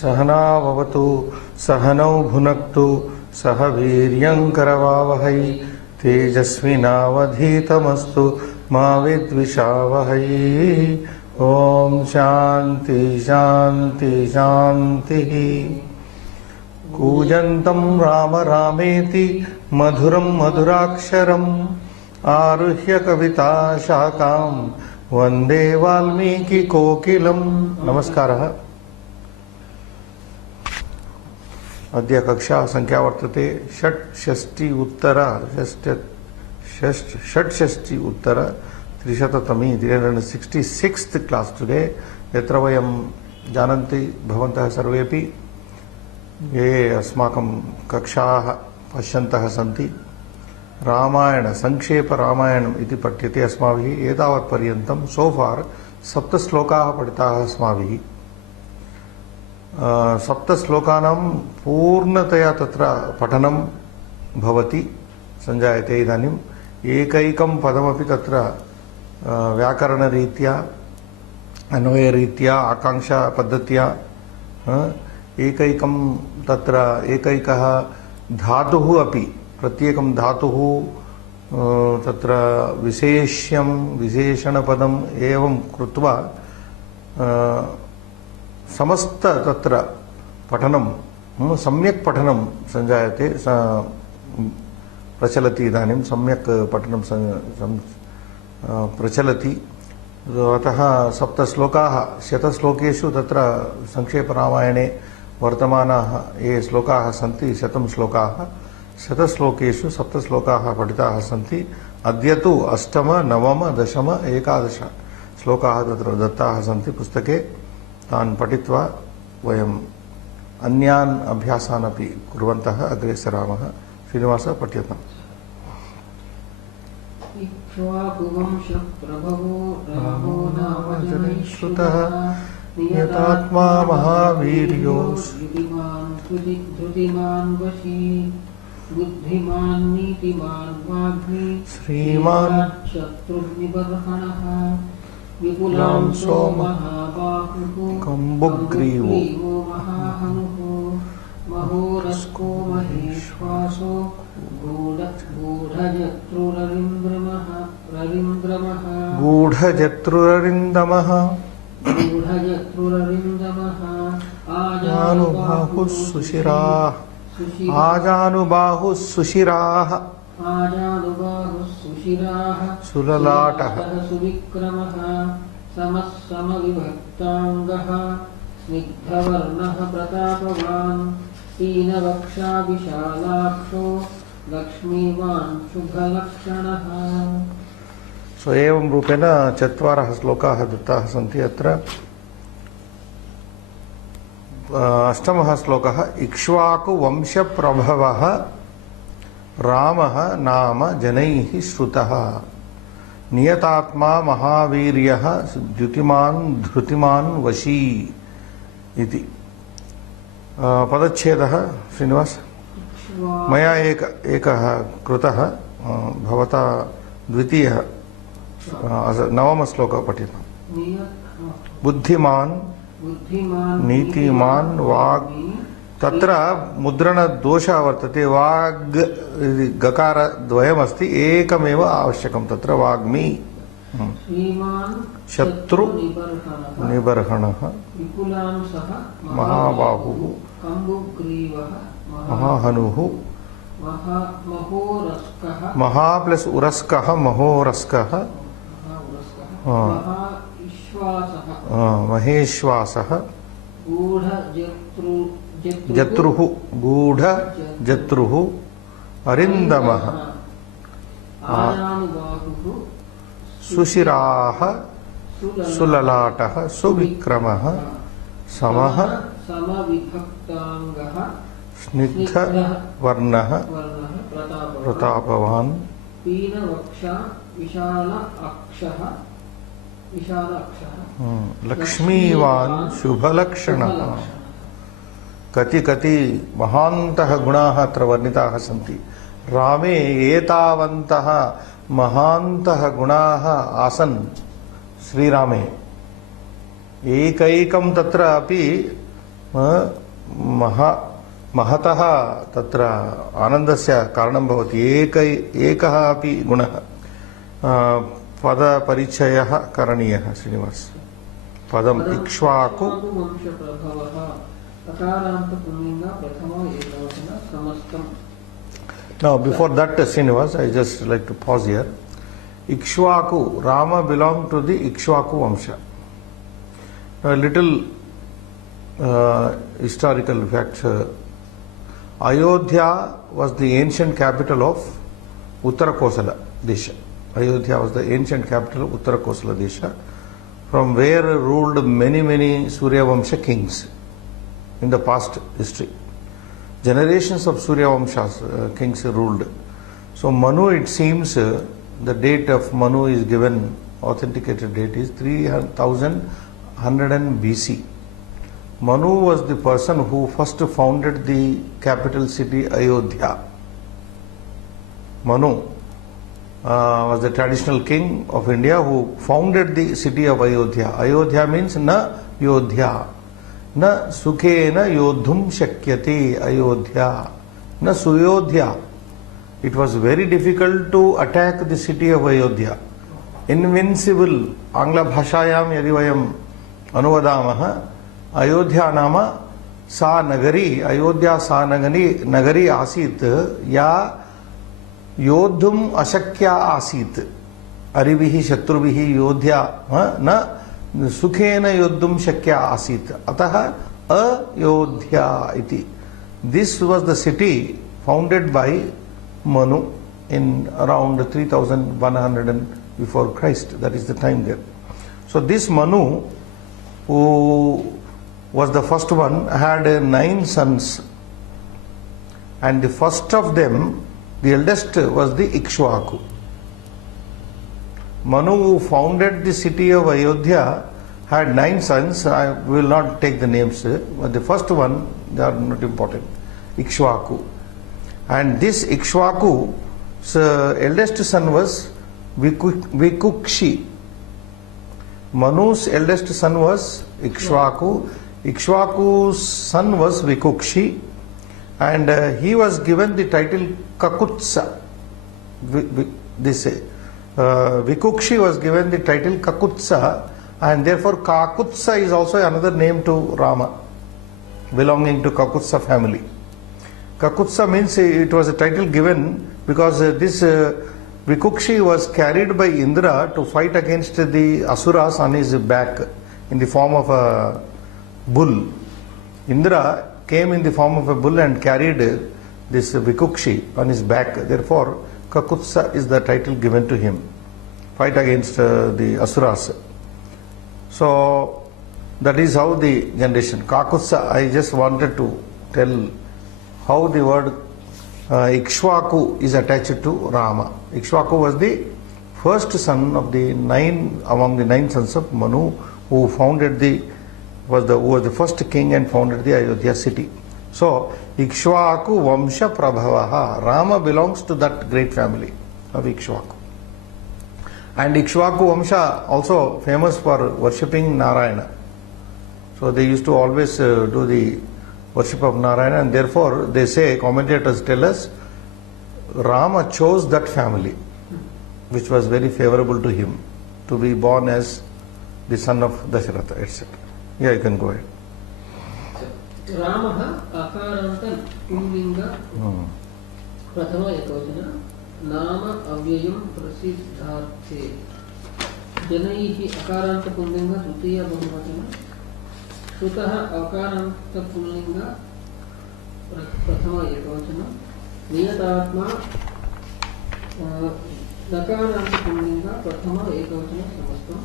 सहना भवतु सहनौ भुनक्तु सह वीर्यं करवावहै तेजस्विनावधीतमस्तु मा विद्विषावहै। ओम शांति शांति शांतिः। कूजन्तं राम रामेति मधुरं मधुराक्षरम् आरुह्य कविता शाखां वंदे वाल्मीकि कोकिलम्। नमस्कारः। अद्य कक्षा संख्या वर्तते षट्षष्टि उत्तर 300तमी 366th क्लास टुडे, यत्र वयं जानन्ति भवन्तः सर्वेपि ये अस्माकं कक्षाः पश्यन्तः सन्ति। रामायण संक्षेप रामायणम् इति पठ्यते अस्माभिः। एतावत्पर्यन्तं सो फार् 7 श्लोकाः पठिताः अस्माभिः। 7 श्लोकानां पूर्णतया तत्र पठनं भवति, सञ्जायते। इदानीम् एकैकं पदमपि तत्र व्याकरणरीत्या अन्वयरीत्या आकाङ्क्षापद्धत्या एकैकं तत्र एकैकः धातुः अपि प्रत्येकं धातुः तत्र विशेष्यं विशेषणपदम् एवं कृत्वा समस्त तत्र पठनं सम्यक् पठनं सञ्जायते, प्रचलति। इदानीं सम्यक् पठनं प्रचलति। अतः 7 श्लोकाः 100 श्लोकेषु तत्र संक्षेपरामायणे वर्तमानाः ये श्लोकाः सन्ति 100 श्लोकाः, 100 श्लोकेषु 7 श्लोकाः पठिताः सन्ति। अद्य तु 8, 9, 10, 11 श्लोकाः तत्र दत्ताः सन्ति पुस्तके। तान् पठित्वा वयम् अन्यान् अभ्यासान् अपि कुर्वन्तः अग्रे सरामः। श्रीनिवासः पठ्यताम्। इक्ष्वाकुवंशप्रभवो रामो नाम जनैश्रुतः नियतात्मा महावीर्यो धृतिमान् वशी बुद्धिमान् नीतिमान् वाग्मी श्रीमान् शत्रुर्निबर्हणः विपुलांसो महाबाहुः कम्बुग्रीवो महाहनुः महोरस्को महेश्वासो गूढजत्रुररिन्द्रमः आजानुबाहुः सुशिराः सुललाटः सुविक्रमः समः समविभक्ताङ्गः स्निग्धवर्णः प्रतापवान् पीनवक्षा विशालाक्षो लक्ष्मीवान् शुभलक्षणः। सो एवं रूपेण 4 श्लोकाः दत्ताः सन्ति। अत्र 8मः श्लोकः इक्ष्वाकुवंशप्रभवः रामः नाम जनैः श्रुतः नियतात्मा महावीर्यः द्युतिमान् धृतिमान् वशी इति। पदच्छेदः श्रीनिवास मया एकः कृतः, भवता द्वितीयः 9मः श्लोकः पठितः। बुद्धिमान् नीतिमान् वाग्, तत्र मुद्रणदोषः वर्तते। वाग् गकारद्वयमस्ति, एकमेव आवश्यकं तत्र वाग्मी। शत्रु निबर्हणः महाबाहुः महाहनुः महा प्लस उरस्कः महोरस्कः महेश्वासः गूढजत्रुः अरिन्दमः सुशिराः सुललाटः सुविक्रमः समः समविभक्ताङ्गः स्निग्धवर्णः प्रतापवान् पीनवक्षा विशालाक्षः लक्ष्मीवान् शुभलक्षणः। कति महान्तः गुणाः अत्र वर्णिताः सन्ति। रामे एतावन्तः महान्तः गुणाः आसन् श्रीरामे। एकैकं तत्र अपि महतः तत्र आनन्दस्य कारणं भवति। एकः अपि गुणः पदपरिचयः करणीयः श्रीनिवास। पदम् इक्ष्वाकु वंशप्रभवः अकारान्तपुल्लिङ्ग प्रथम एकवचन समस्तम्। Now before that Srinivas, I just like to pause here. Ikshvaku, Rama belonged to the Ikshvaku Vamsha. Now a little historical fact. Ayodhya was the ancient capital of Uttara Kosala Desha. Ayodhya was the ancient capital of Uttara Kosala Desha, from where ruled many Surya Vamsha kings in the past history. Generations of Surya Vamsha's kings ruled. So Manu, it seems, the date of Manu is given, authenticated date is 3100 BC. Manu was the person who first founded the capital city Ayodhya. Manu was the traditional king of India who founded the city of Ayodhya. Ayodhya means na yodhya. Na sukhena yodhum shakyate Ayodhya. Na suyodhya. It was very difficult to attack the city of Ayodhya. Invincible. Angla bhashayam yadi vayam anuvadamaha. Ayodhya nama sa nagari. Ayodhya sa nagari asit ya yodhum ashakya asit. Arivihi shatruvihi yodhya na sukhena yodhum shakya asit. Ataha Ayodhya iti. This was the city founded by Manu in around 3100 before Christ. That is the time there. So this Manu, who was the first one, had 9 sons, and the first of them, the eldest, was the Ikshvaku. Manu, who founded the city of Ayodhya, had 9 sons. I will not take the names, but the first one, they are not important. Ikshvaku. And this Ikshvaku's eldest son was Vikukshi. Manu's eldest son was Ikshvaku. Ikshvaku's son was Vikukshi, and he was given the title Kakutsa. Vikukshi was given the title Kakutsa, and therefore Kakutsa is also another name to Rama, belonging to Kakutsa family. Kakutsa means it was a title given because this Vikukshi was carried by Indra to fight against the Asuras on his back in the form of a bull. Indra came in the form of a bull and carried this Vikukshi on his back. Therefore, Kakutsa is the title given to him. Fight against the Asuras. So that is how the generation. Kakutsa, I just wanted to tell how the word Ikshvaku is attached to Rama. Ikshvaku was the first son of the 9 among the 9 sons of Manu, who was the first king and founded the Ayodhya city. So Ikshvaku Vamsha Prabhavaha. Rama belongs to that great family of Ikshvaku. And Ikshvaku Vamsha also famous for worshipping Narayana. So they used to always do the worship of Narayana, and therefore they say, commentators tell us, Rama chose that family, which was very favorable to him, to be born as the son of Dasharatha, etc. Yeah, you can go ahead. Ramaha akaranta pullinga prathama ekavachana nama avyayam prasiddharthe janaihi akaranta pullinga dutiya bahuvachana sutah akaranta pullinga prathama ekavachana niyatatma nakaranta pullinga prathama ekavachana samastam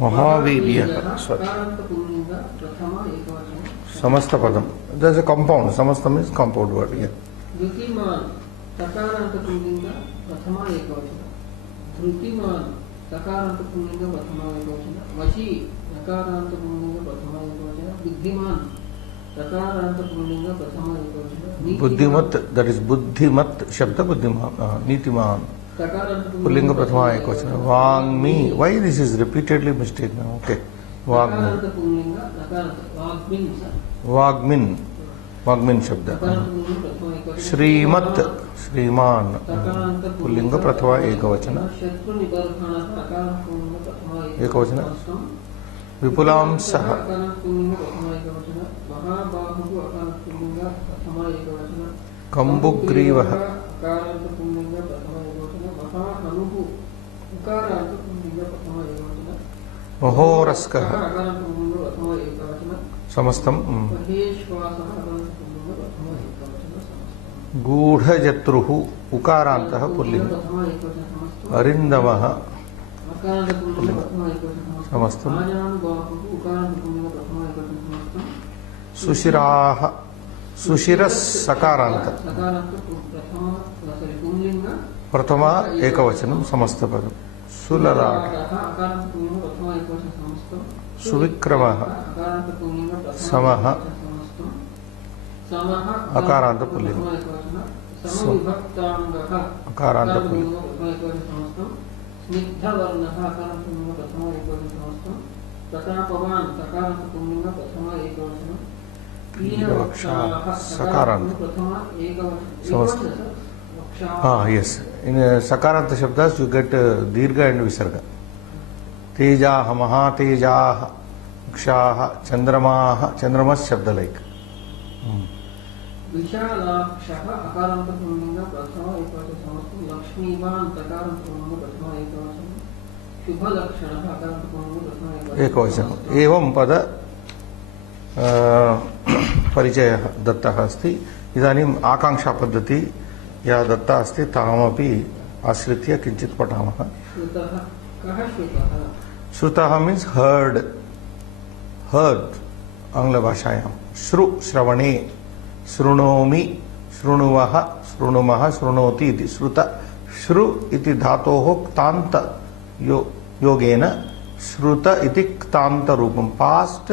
Mahavirya. akaranta pullinga prathama ekavachana Samasta padam. There's a compound. Samasta means compound word. Yeah. Dhutiman takaranta pullinga prathama ekavachana. Dhutiman takaranta pullinga prathama ekavachana. Vashi takaranta pullinga prathama ekavachana. Buddhiman takaranta pullinga prathama ekavachana. Buddhimat, that is Buddhimat Shabda Buddhiman. Nitiman. Pullinga prathama ekavachana. Vangmi. Why this is repeatedly mistaken? Okay. वाग्मिन नकारांत पुल्लिंग नकारांत वाग्मिन वाग्मिन वाग्मिन शब्द नकारांत pulling प्रथमा एकवचन श्रीमत् श्रीमान नकारांत पुल्लिंग प्रथमा एकवचन शत्रु निबर्हणः नकारांत पुल्लिंग प्रथमा एकवचन विपुलांसः नकारांत पुल्लिंग प्रथमा एकवचन महाबाहुः नकारांत पुल्लिंग प्रथमा एकवचन कंबुग्रीवः नकारांत पुल्लिंग प्रथमा एकवचन महाहनुः नकारांत पुल्लिंग प्रथमा एकवचन महोरस्कः नकारांत पुल्लिंग प्रथमा एकवचन समस्तम महेश्वासः नकारांत पुल्लिंग प्रथमा एकवचन समस्तम गूढ़जत्रुः उकारान्तः पुल्लिंग प्रथमा एकवचन समस्तम अरिन्दमः नकारांत पुल्लिंग प्रथमा एकवचन समस्तम आजानुबाहुः नकारांत पुल्लिंग प्रथमा एकवचन समस्तम सुशिराः सुशिरः सकारान्त नकारांत प्रथमा पुल्लिंग प्रथमा एकवचनं समस्तपदं सुललाट नकारांत पुल्लिंग प्रथमा एकवचन समस्तम सुविक्रमः नकारांत पुल्लिंग प्रथमा समः समस्तम समः अकारांत पुल्लिंग प्रथमा एकवचन समविभक्तांगः अकारांत पुल्लिंग प्रथमा एकवचन समस्तम स्निग्धवर्णः अकारांत पुल्लिंग प्रथमा एकवचन समस्तम प्रतापवान् सकारांत पुल्लिंग प्रथमा एकवचन वक्षाः सकारांत प्रथमा एकवचन समस्त हाँ यस इन सकारांत शब्दास यू गेट दीर्घ एंड विसर्ग तेजाः महातेजाः वक्षाः चंद्रमाः चंद्रमस शब्द लाइक विशालाक्षः अकारांत पुल्लिंग प्रथमा एकवचन समस्तम लक्ष्मीवान् सकारांत पुल्लिंग प्रथमा एकवचन शुभलक्षणः अकारांत पुल्लिंग प्रथमा एकवचन एवं पद परिचयः दत्तः अस्ति इदानीम् आकांक्षा पद्धति या दत्ता अस्ति तामपि आश्रित्य किञ्चित् पठामः श्रुतः कः श्रुतः श्रुतः मीन्स् हर्ड हर्ड आङ्ग्लभाषायां श्रु श्रवणे शृणोमि शृणुवः शृणुमः शृणोति इति श्रुत श्रु इति धातोः क्तान्त योगेन श्रुत इति क्तान्त रूपं पास्ट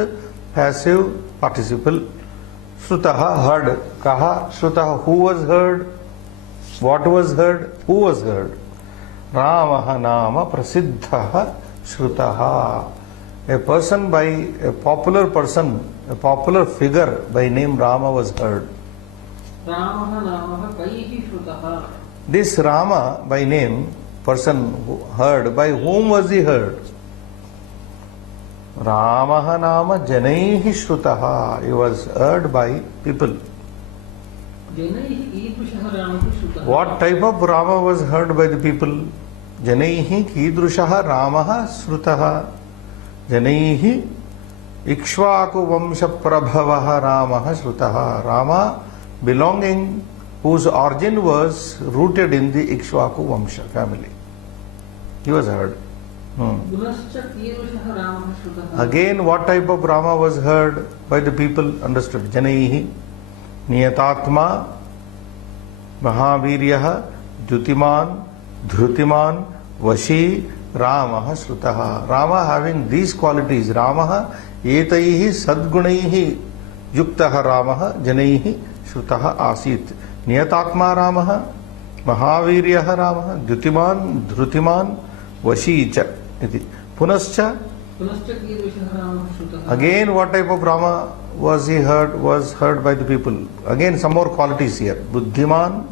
पैसिव पार्टिसिपल श्रुतः हर्ड कः श्रुतः who was heard what was heard who was heard रामः नाम प्रसिद्धः श्रुतः a person by a popular figure by name Rama was heard. रामः नामः कैः श्रुतः This Rama by name person who heard, by whom was he heard? Ramah nama janaihi shrutaha. He was heard by people. जनैः कीदृशः रामः श्रुतः What type of Rama was heard by the people? Janaihi कीदृशः रामः श्रुतः. जनैहि इक्ष्वाकु वंश प्रभवः रामः श्रुतः. Rama belonging whose origin was rooted in the Ikshvaku Vamsha family. He was heard. पुनश्च कीदृशः रामः श्रुतः Again, what type of Rama was heard by the people? Understood. Janaihi, Niyatatma, Mahaviryah, Dutiman, Dhrutiman, Vashi, Ramah, Shrutaha. Rama having these qualities. Ramah, Etaihi, Sadgunaihi, Yuktaha Ramah, Janaihi, Shrutaha Asit. Niyatatma Ramah, Mahaviryah Ramah, Dutiman, Dhrutiman, Vashi cha. Punascha. Again, what type of Rama was heard by the people? Again, some more qualities here. Buddhiman,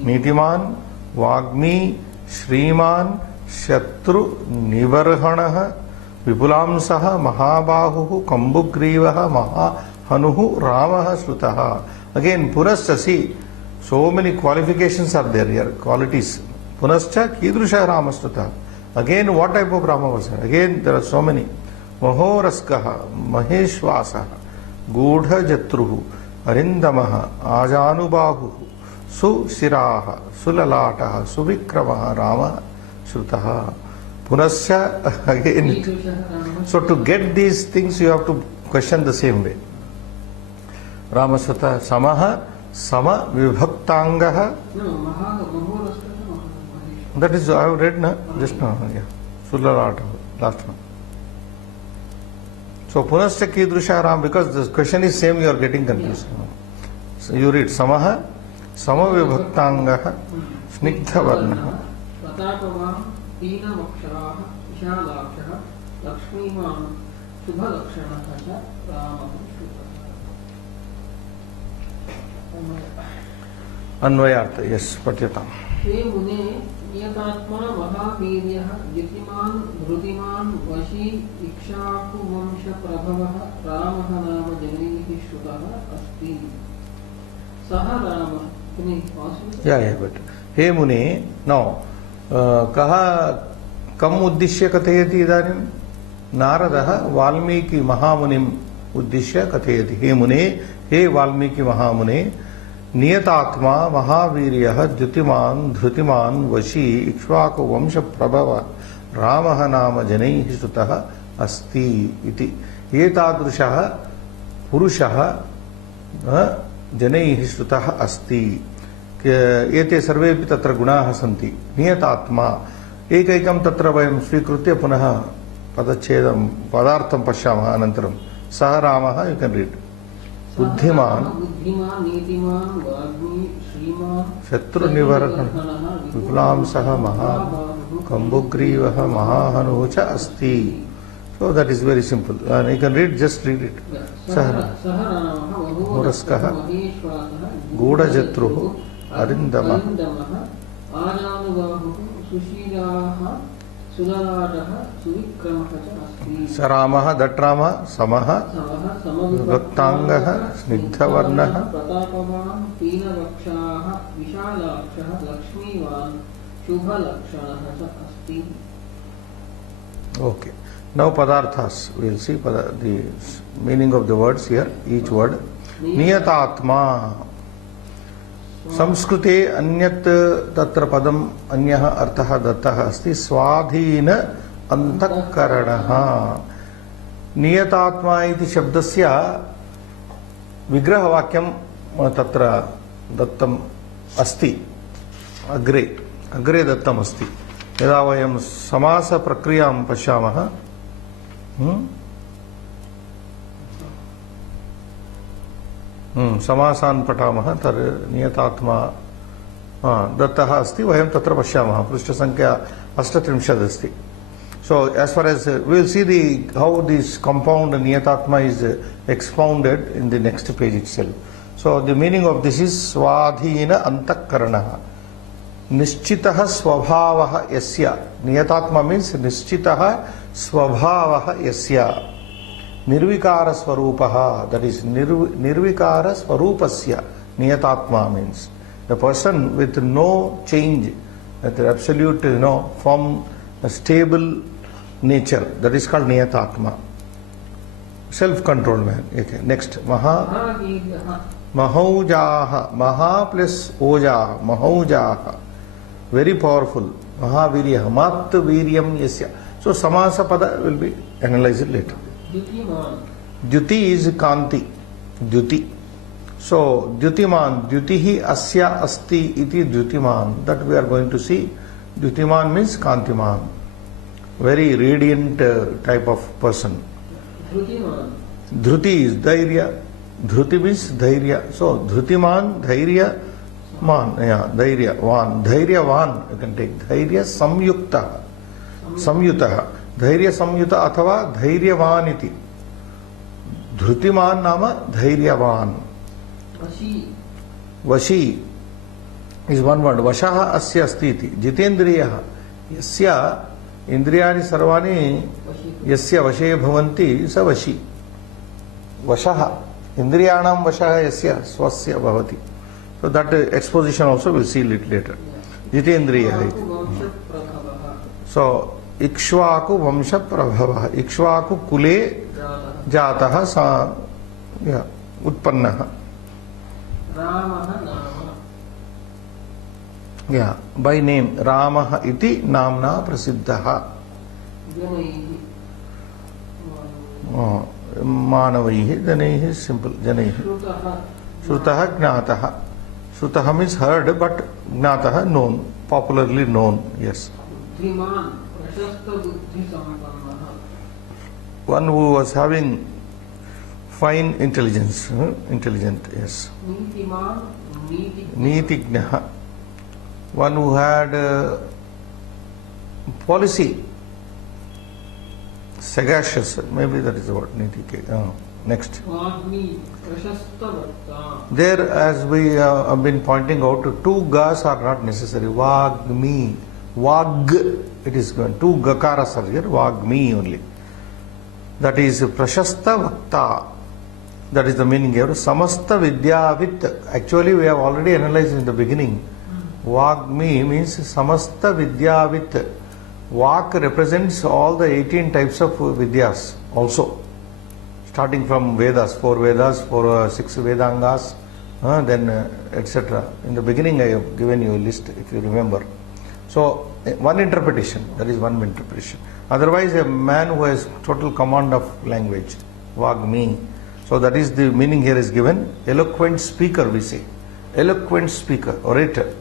Nitiman, Vagmi, Shriman, Shatru, Nivarhanaha, Vipulamsaha, Mahabahuhu, Kambugrivaha, Mahahanuhu, Ramaha, Shrutaha. Again, Punascha, see, so many qualifications are there here, qualities. Punascha, Kidrusha Rama Shrutaha. Again, what type of Rama was there? Again, there are so many. Mahoraskaha, Maheshwasaha, Gudha Jatruhu, Arindamaha, Ajanubahu, Sushiraha, Sulalataha, Suvikramaha, Rama, Shrutaha. Punasya, again. So to get these things, you have to question the same way. Rama Shrutaha, Samaha, Sama Vibhaktangaha. That is, I have read now, just now, yeah. Sulalata, last one. So, Punascha Kidrusha Ram, because the question is same, you are getting confused. So, you read Samaha, Samavibhaktangaha, Snigdha Varnaha. Pratapavah, Dina Vaksharaha, Vishalakshaha, लक्ष्मीवान् शुभलक्षणः च रामः शुभः। अन्वयार्थ yes पठ्यताम्। हे मुने नियतात्मा महावीर्यः द्युतिमान् धृतिमान् वशी इक्ष्वाकुवंशप्रभवः रामः नाम जनैः श्रुतः अस्ति। सः रामः बट हे मुने नौ कः कम उद्दिश्य कथयति इदानीं नारदः वाल्मीकि महामुनिम् उद्दिश्य कथयति। हे मुने हे वाल्मीकि महामुने नियतात्मा महावीर्यः द्युतिमान् धृतिमान् वशी इक्ष्वाकु वंश प्रभव रामः नाम जनैः श्रुतः अस्ति इति। एतादृशः पुरुषः जनैः श्रुतः अस्ति। एते सर्वेपि तत्र गुणाः सन्ति। नियतात्मा एकैकं तत्र वयं स्वीकृत्य पुनः पदच्छेदं पदार्थं पश्यामः अनन्तरं। सः रामः यू कैन रीड। बुद्धिमान् नीतिमान् वाग्मी श्रीमान् शत्रुनिवारकः विप्लांसः महाकम्बुग्रीवः महाहनुः च अस्ति। So that is very simple. You can read, just read it. सः मुरस्कः गूढजत्रुः अरिन्दमः आजानुबाहुः सुशीलाः सुललाटः सुविक्रमः च अस्ति। स रामः दट् रामः समः विभक्ताङ्गः स्निग्धवर्णः प्रतापवान् पीनवक्षाः विशालाक्षः लक्ष्मीवान् शुभलक्षणः च अस्ति। Okay. Now padarthas. We will see the meaning of the words here. Each word. Niyatatma. संस्कृते अन्यत् तत्र पदम् अन्यः अर्थः दत्तः अस्ति। स्वाधीन अन्तःकरणः। नियतात्मा इति शब्दस्य विग्रहवाक्यं तत्र दत्तम् अस्ति। अग्रे दत्तम् अस्ति। यदा वयं समास प्रक्रियां पश्यामः समासान् पठामः तर्हि नियतात्मा दत्तः अस्ति। वयं तत्र पश्यामः पृष्ठसङ्ख्या 38 अस्ति। So as far as we will see how this compound niyatatma is expounded in the next page itself. So the meaning of this is swadhina antakarana. Nischitah swabhavah yasya. Niyatatma means nischitah swabhavah yasya. Nirvikara swarupaha. That is nirvikara swarupasya. Niyatatma means the person with no change, that absolute from a stable nature. That is called niyatatma. Self-controlled man. Okay. Next. Mahaujaha. Maha plus ojaha. Mahaujaha. Very powerful. Mahavirya. Mat viryam yasya. So samasa pada will be analyzed later. Dyuti is kanti. Dyuti. So dyutiman. Dyutihi asya asti iti dyutiman. That we are going to see. Dyutiman means kantiman. Very radiant type of person. Dhruti is dhairya. Dhruti means dhairya. So dhrutiman, dhairya man. Yeah, dhairya van. Dhairya van you can take. Dhairya samyukta. Samyutah. Dhairya samyuta athava dhairyavan iti. Dhrutiman nama dhairyavan. Vashi is one word. Vashaha asya asti iti. Jitendriyaha. Yasya indriyani sarvani yasya vashe bhavanti sa vashi. Vashaha. Indriyanam vashaha yasya swasya bhavati. So that exposition also we'll see later. Jitendriyaha iti. So Ikshvaku Vamsha Prabhava. Ikshvaku Kule Jataha Sa Utpannaha. Yeah, by name Ramaha iti namna prasiddhaha. Manavaihi, Janaihi is simple. Janaihi. Shrutaha Gnataha. Shrutaha means heard, but Gnataha known, popularly known. Yes. One who was having fine intelligence, intelligent, yes. Nitignaha. One who had policy, Sagacious, maybe that is the word. Niti. Next. Vagmi Prashastavatta. There, as we have been pointing out, two gas are not necessary. Vagmi. Vag, it is given. Two gakaras are here. Vagmi only. That is Prashasta Vakta. That is the meaning here. Samasta Vidyavit. Actually, we have already analyzed in the beginning. Vagmi means Samasta Vidyavit. Vak represents all the 18 types of Vidyas also. Starting from Vedas, 4 Vedas, 6 Vedangas, then etc. In the beginning I have given you a list, if you remember. So, one interpretation, that is one interpretation. Otherwise, a man who has total command of language, Vagmi. So, that is the meaning here is given. Eloquent speaker, we say. Eloquent speaker, orator.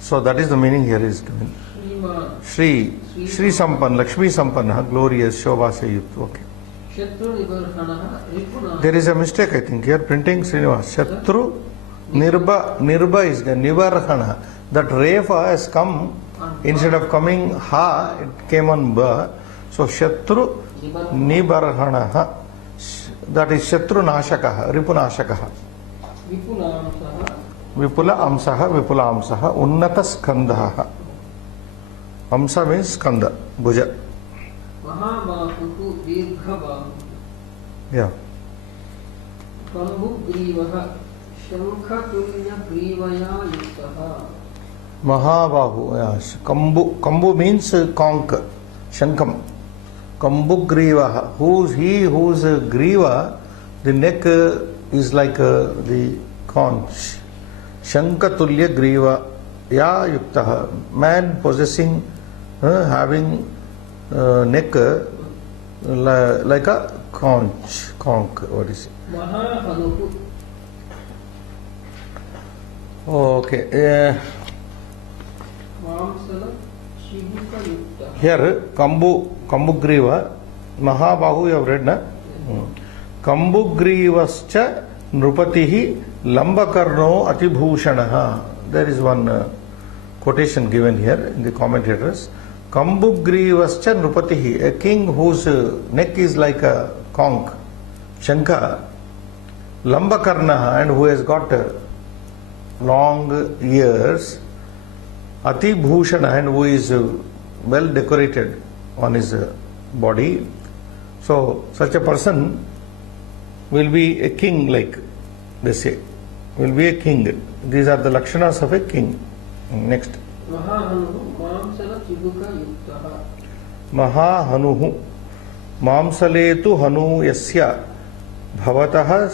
So, that is the meaning here is given. Shri Sampan, Lakshmi Sampanna, glorious, Shobha Sayut. Okay. There is a mistake, I think, here printing Srinivas. Shatru Nirba is Nivarhana. That Refa has come, instead of coming Ha, it came on Ba. So Shatru Nibarhana. That is Shatru Nashakaha, Ripunashakaha. Vipula Amsaha, Vipula Amsaha, Unnata Skandhaha. Amsa means Skanda, Bhuja. Mahabahu Dirghabahu. Yeah. Kambu Grivaha Shankhatulya Grivaya Yuktaha. Mahabahu, yes. Kambu means conch, Shankam. Kambu Grivaha. Whose Griva, the neck is like the conch. Shankatulya Griva Ya Yuktaha. Man possessing, having neck like a conch, what is it? Mahahanuhu. Okay. Mamsala Shibuka Yukta. Here, Kambugriva, Mahabahu you have read, na? Kambugrivascha Nrupatihi Lambakarno Atibhushanaha. There is one quotation given here in the commentators. Kambugrivascha Nrupatihi, a king whose neck is like a conch, Shanka, Lambakarnaha, and who has got long ears, Ati Bhushana, and who is well decorated on his body. So, such a person will be a king, like they say, will be a king. These are the lakshanas of a king. Next. Mahahanuhu Mamsala Shibuka Yuktaha. Mahahanuhu Mamsaletu Hanu Yasya Bhavataha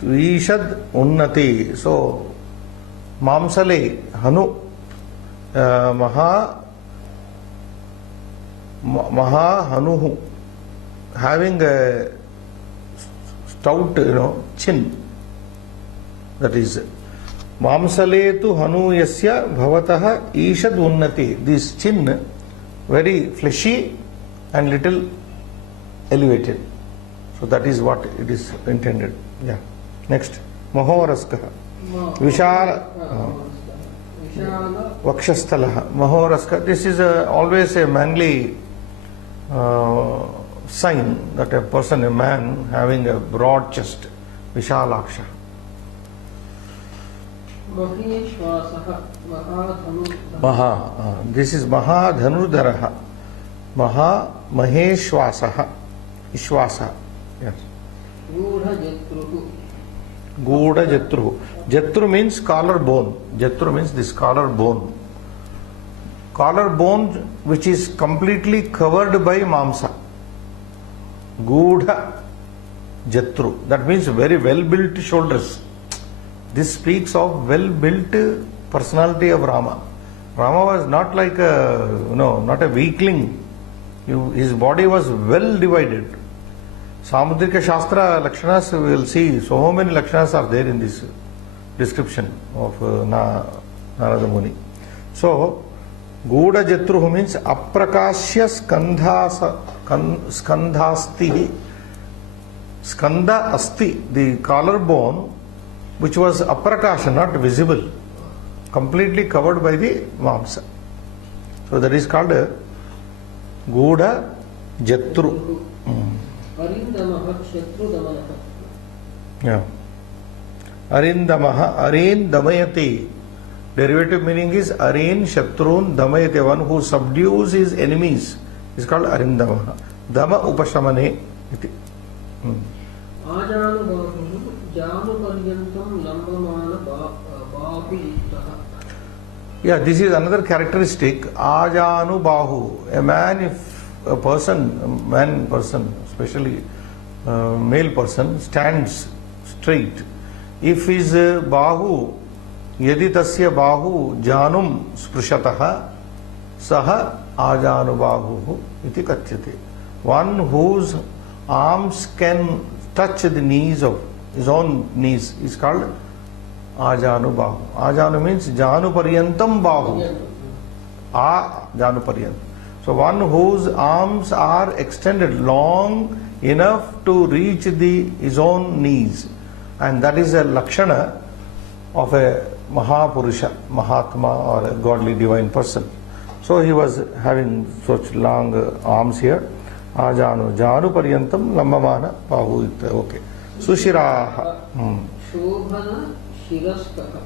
Vishad Unnati. So, Mamsale Hanu Mahahanuhu, having a stout, chin. That is Mamsaletu Hanu Yasya Bhavataha Ishad Unnati. This chin very fleshy and little elevated. So that is what it is intended. Yeah. Next. Mahoraskaha. Vishala Vakshastalaha. Mahoraska. This is always a manly sign that a person, a man having a broad chest. Vishalaksha. Maha. This is Mahadhanurdaraha. Maheshwasaha. Ishwasa. Yes. Gudha Jatru. Jatru means collar bone. Jatru means this collar bone. Collar bone which is completely covered by mamsa. Gudha Jatru. That means very well built shoulders. This speaks of well built personality of Rama. Rama was not like not a weakling. His body was well divided. Samudrika Shastra Lakshanas, we will see so many Lakshanas are there in this description of Narada Muni. So, Gudha Jatruhu means Aprakashya Skandhasti. Skanda Asti, the collarbone, which was Aprakasha, not visible, completely covered by the Mamsa. So, that is called गूढ़ जत्रु. अरिन्दमः शत्रुदमनः. Yeah. Arindamaha, Arin Damayati. Derivative meaning is Arin Shatrun Damayati, one who subdues his enemies is called Arindamaha. Dama Upashamane. आजानुबाहुः जानुपर्यन्तं लम्बमान बाहुयुक्तः. Yeah, this is another characteristic. Ajanubahu. A man, if a person, especially male person, stands straight. If his bahu, yadi tasya bahu janum sprushataha, saha ajanubahu iti kachyate. One whose arms can touch the knees of his own knees is called ajanubahu. Ajanu means janu paryantam bahu. Janu paryantam. So one whose arms are extended long enough to reach his own knees. And that is a lakshana of a Mahapurusha, Mahatma, or a godly divine person. So he was having such long arms here. Ajanu, Janu Paryantam, Lambamana, Bahu. Okay. Sushiraha. Shobhana Shiraskaha.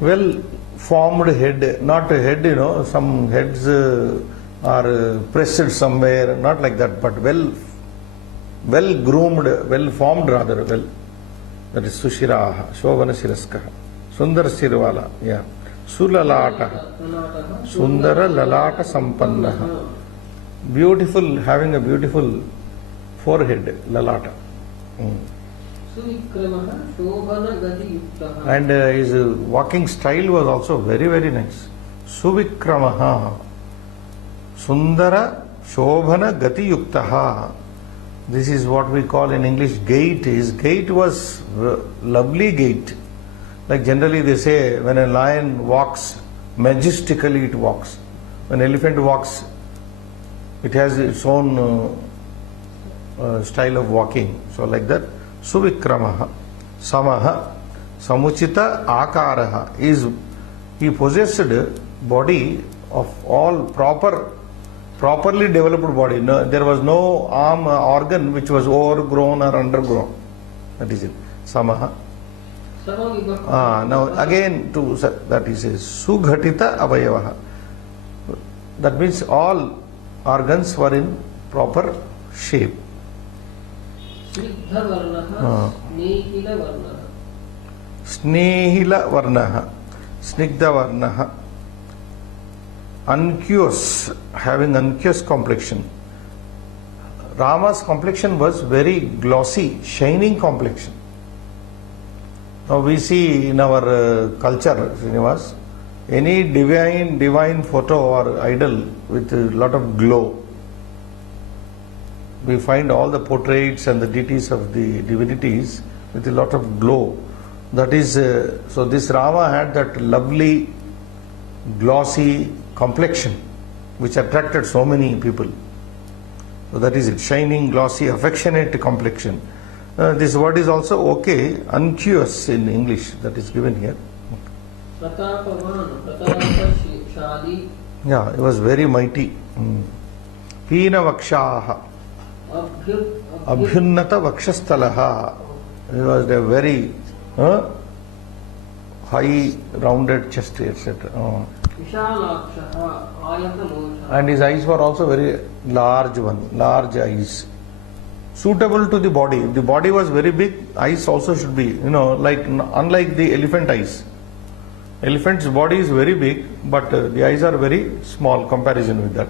Well formed head, not a head, some heads are pressed somewhere, not like that, but well groomed, well formed rather, well. That is Sushiraha, Shobhana Shiraskaha. Sundara Sirvala, yeah. Sulalata, Sundara Lalata Sampannaha. Beautiful, having a beautiful forehead, Lalata. And his walking style was also very, very nice. Suvikramaha, Sundara Shobhana Gati Yuktaha. This is what we call in English gait. His gait was lovely gait. Like generally they say when a lion walks, majestically it walks. When an elephant walks, it has its own style of walking. So like that, Suvikramaha, Samaha, Samuchita Akaraha. He possessed body of all properly developed body. No, there was no arm organ which was overgrown or undergrown. That is it. Samaha. Now again that is a Sughatita Avayavaha. That means all organs were in proper shape. Snehila Varnaha. Snigdha Varnaha. Unctuous, having unctuous complexion. Rama's complexion was very glossy, shining complexion. Now we see in our culture, Srinivas, any divine photo or idol with a lot of glow. We find all the portraits and the deities of the divinities with a lot of glow. That is, so this Rama had that lovely, glossy complexion which attracted so many people. So that is it, shining, glossy, affectionate complexion. This word is also okay, unctuous in English, that is given here. Yeah, it was very mighty. Pina Vakshaha. Abhyunnata Vakshastalaha. It was a very high, rounded chest, etc. And his eyes were also very large eyes. Suitable to the body. If the body was very big, eyes also should be, like unlike the elephant eyes. Elephant's body is very big, but the eyes are very small comparison with that.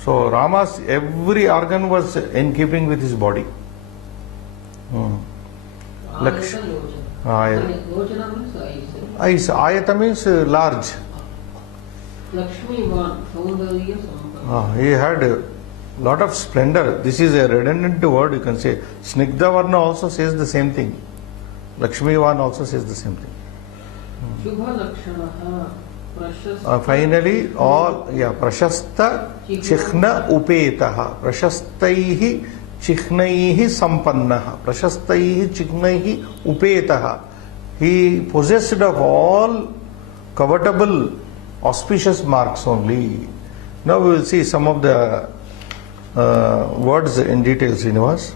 So Rama's every organ was in keeping with his body. Eyes. Ayata means large. He had a lot of splendor. This is a redundant word, you can say. Snigdha Varna also says the same thing. Lakshmivan also says the same thing. Finally, Prashasta Chikhna Upetaha. Prashastaihi Chikhnaihi Sampannaha. Prashastaihi Chikhnaihi Upetaha. He possessed of all covetable auspicious marks only. Now we will see some of the words in detail, Srinivas.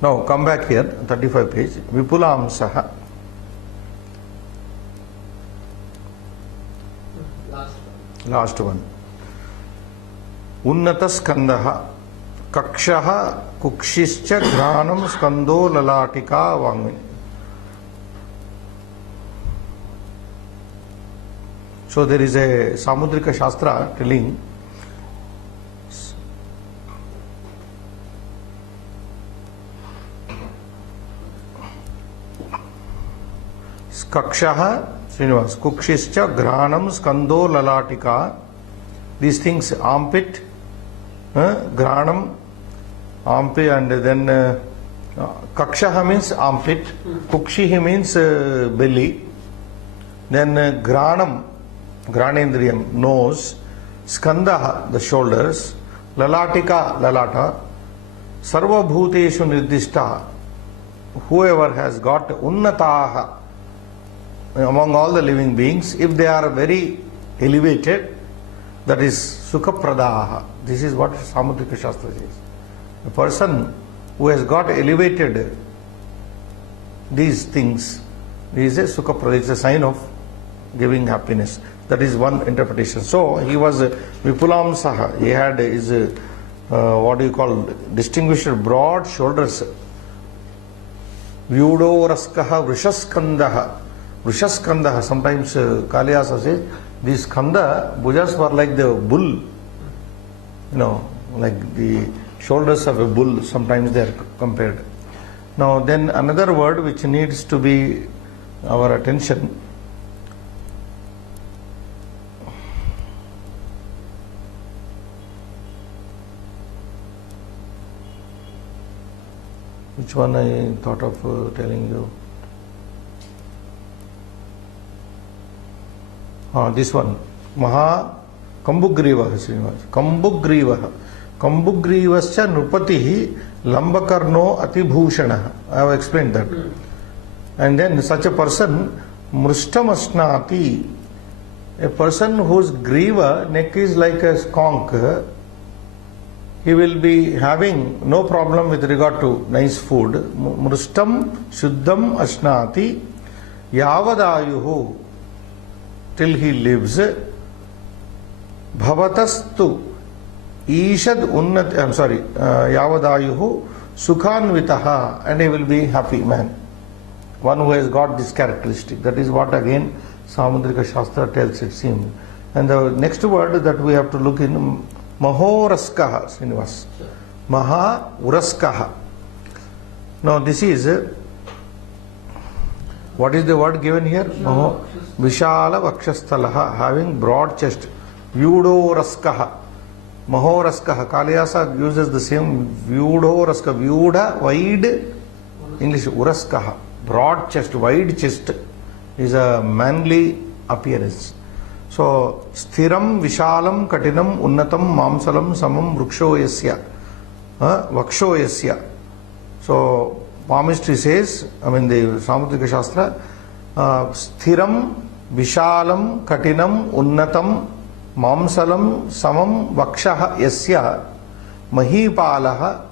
Now come back here, 35 page. Vipulamsaha. Last one. Unnataskandha. Kakshaha kukshischa granam skando lalatika vangmi. So there is a Samudrika Shastra telling Kakshaha, Srinivas, Kukshischa, Granam, Skando, Lalatika, these things, armpit, Granam, armpit, and then Kakshaha means armpit, Kukshihi means belly, then Granam, Granendriyam, nose, Skandaha, the shoulders, Lalatika, Lalata, Sarva Bhuteshu Nirdishta, whoever has got Unnataha, among all the living beings, if they are very elevated, that is Sukhapradaha. This is what Samudrika Shastra says. A person who has got elevated these things is a Sukhaprada. It's a sign of giving happiness. That is one interpretation. So he was Vipulamsaha. He had his what do you call, distinguished broad shoulders. Vyudoraskaha Vrishaskandaha. Vrishaskandaha. Sometimes Kaliyasa says these skanda bhujas were like the bull, like the shoulders of a bull. Sometimes they are compared. Now then another word which needs to be our attention. Which one I thought of telling you? This one. Maha Kambugrivaha, Srinivas. Kambugrivaha. Kambugrivascha Nrupatihi Lambakarno Atibhushanaha. I have explained that. And then such a person, Mrushtamasnati, a person whose griva, neck is like a conch, he will be having no problem with regard to nice food. Mrushtam Shuddham Ashnati Yavadayuhu, till he lives. Bhavatastu Ishad Unnati, I'm sorry, Yavadayuhu Sukhanvitaha, and he will be happy man. One who has got this characteristic. That is what again Samudrika Shastra tells, it seems. And the next word that we have to look in, Mahoraskaha, Srinivas. Maha Uraskaha. Now this is, what is the word given here? Vishala Vakshasthalaha, having broad chest. Vyudoraskaha. Mahoraskaha. Kaliyasa uses the same Vyudoraskaha. Vyudha, wide. English, Uraskaha. Broad chest, wide chest is a manly appearance. So, Sthiram, Vishalam, Katinam, Unnatam, Mamsalam, Samam, Vruksho Yasya. Vaksho Yasya. So, palmistry says, the Samudrika Shastra, Sthiram, Vishalam, Katinam, Unnatam, Mamsalam, Samam, Vaksha Yasya, Mahipalaha,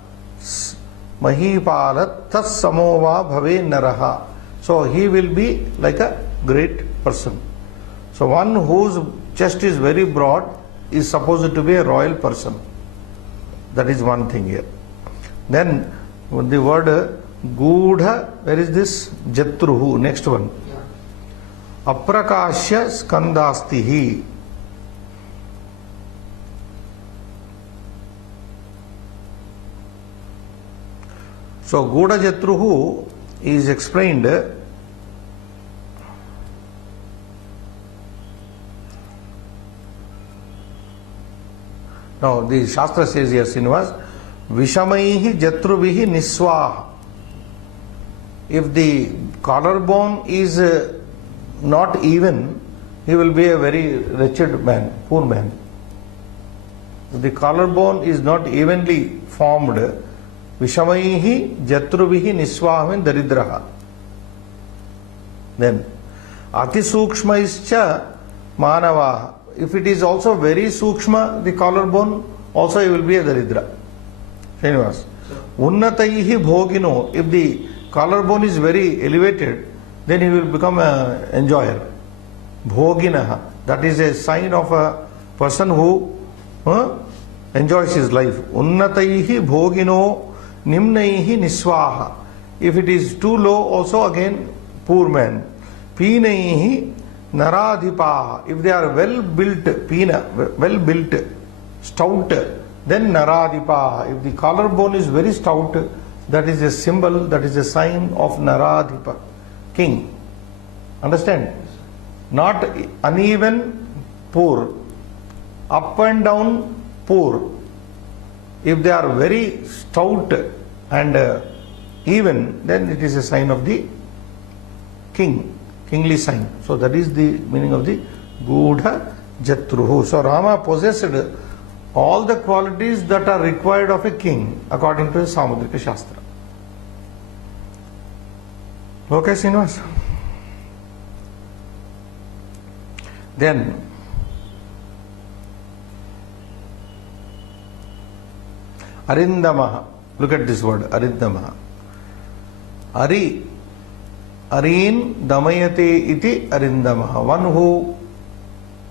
Mahipalat Tas Samova Bhave Naraha. So he will be like a great person. So one whose chest is very broad is supposed to be a royal person. That is one thing here. Then the word Gudha, where is this? Jatruhu, next one. Aprakashya Skandastihi. So Gudha Jatruhu is explained. Now the Shastra says here, Srinivas, Vishamaihi Jatruvihi Niswaha. If the collarbone is not even, he will be a very wretched man, poor man. If the collarbone is not evenly formed, Vishamaihi Jatruvihi Niswaha means Daridraha. Then ati sukshmaischa manavaha. If it is also very sukshma, the collarbone, also he will be a daridra. Srinivas. Unnataihi bhogino. If the collarbone is very elevated, then he will become an enjoyer. Bhoginaha. That is a sign of a person who enjoys his life. Unnataihi bhogino nimnaihi niswaha. If it is too low, also again poor man. Pinaihi naradhipaha. If they are well built, pina, well built, stout, then naradhipaha. If the collarbone is very stout, that is a symbol, that is a sign of naradhipa, king. Understand? Not uneven, poor. Up and down, poor. If they are very stout and even, then it is a sign of the king, kingly sign. So that is the meaning of the Gudha Jatruhu. So Rama possessed all the qualities that are required of a king according to the Samudrika Shastra. Okay, Srinivas? Then Arindamaha. Look at this word, Arindamaha. Ari. Arin damayate iti Arindamaha. One who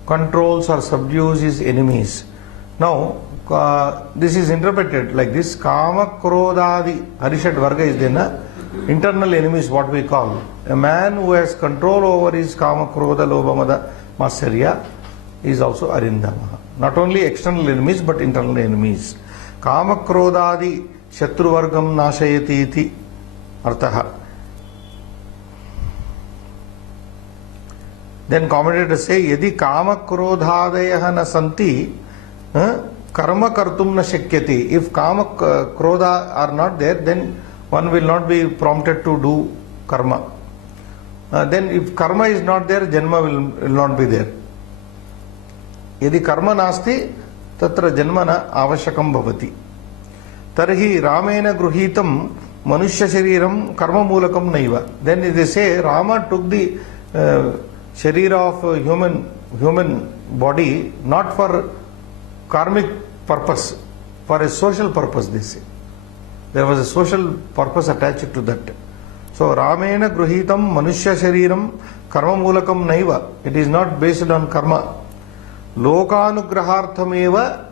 controls or subdues his enemies. Now, this is interpreted like this. Kama krodadi. Harishad Varga is there. Internal enemies, what we call. A man who has control over his Kama Krodha Lobha Mada Matsarya is also Arindamaha. Not only external enemies but internal enemies. Kama Krodadi Shatruvargam Nashayati iti Arthaha. Then commentators say, Yadi Kama Krodhadayaha na santi, karma kartum na shakyati. If Kama Krodha are not there, then one will not be prompted to do karma. Then if karma is not there, janma will not be there. Yadi karma nasti, tatra janmana avashakam bhavati. Tarhi ramena gruhitam manushya shariram karma mulakam naiva. Then they say Rama took the sharira of human body not for karmic purpose, for a social purpose, they say. There was a social purpose attached to that. So ramena gruhitam manushya shariram karma mulakam naiva. It is not based on karma. Lokanugraharthameva